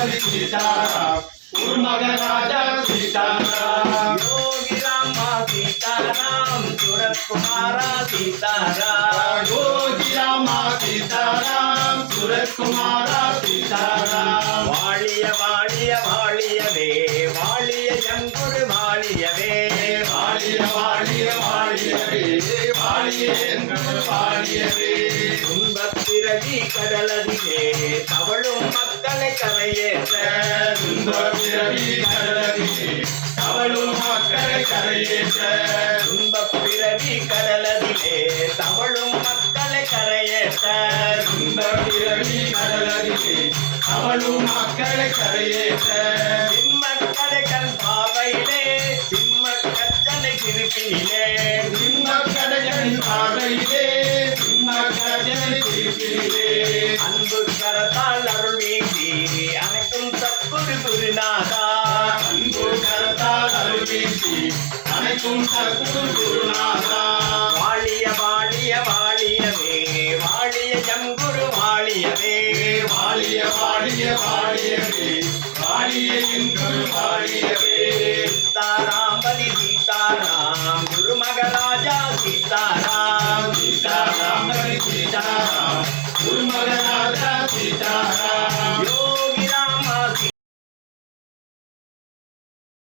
सीताराम गुरुमगराजा सीताराम योगी रामा सीताराम सूरत कुमारा सीताराम योगी रामा सीताराम सूरत कुमारा सीताराम वालिय वालिय वालियवे वालिय यंगुर वालियवे वालिय वालिय वालियवे वालिय यंगुर वालियवे துன்பப்பிறவி கடலதிலே தவழும் மக்களை கரையேற்ற துன்பப்பிறவி கடலதிலே தவழும் மக்களை கரையேற்ற துன்பப்பிறவி கடலதிலே தவழும் மக்களை கரையேற்ற துன்பப்பிறவி கடலதிலே தவழும் மக்களை கரையேற்ற சிம்மக்கடை கண் பாவையிலே சிம்ம கச்சனை சிரிப்பினிலே சிம்மக்கடையின் பார்வையிலே சிம்மக்கடையின் சிரிப்பினிலே அன்பு கரத்தால் அருள் வீசி அனைத்தும் சத்குரு குருநாதா அன்பு கரத்தால் அருள் வீசி அனைத்தும் சத்குரு குருநாதா வாழிய வாழிய வாழியவே வாழிய எங்குரு வாழியவே வாழிய வாழிய வாழியவே வாழிய எங்குரு வாழியவே सीताराम बलि सीताराम गुरु मगराजा सीताराम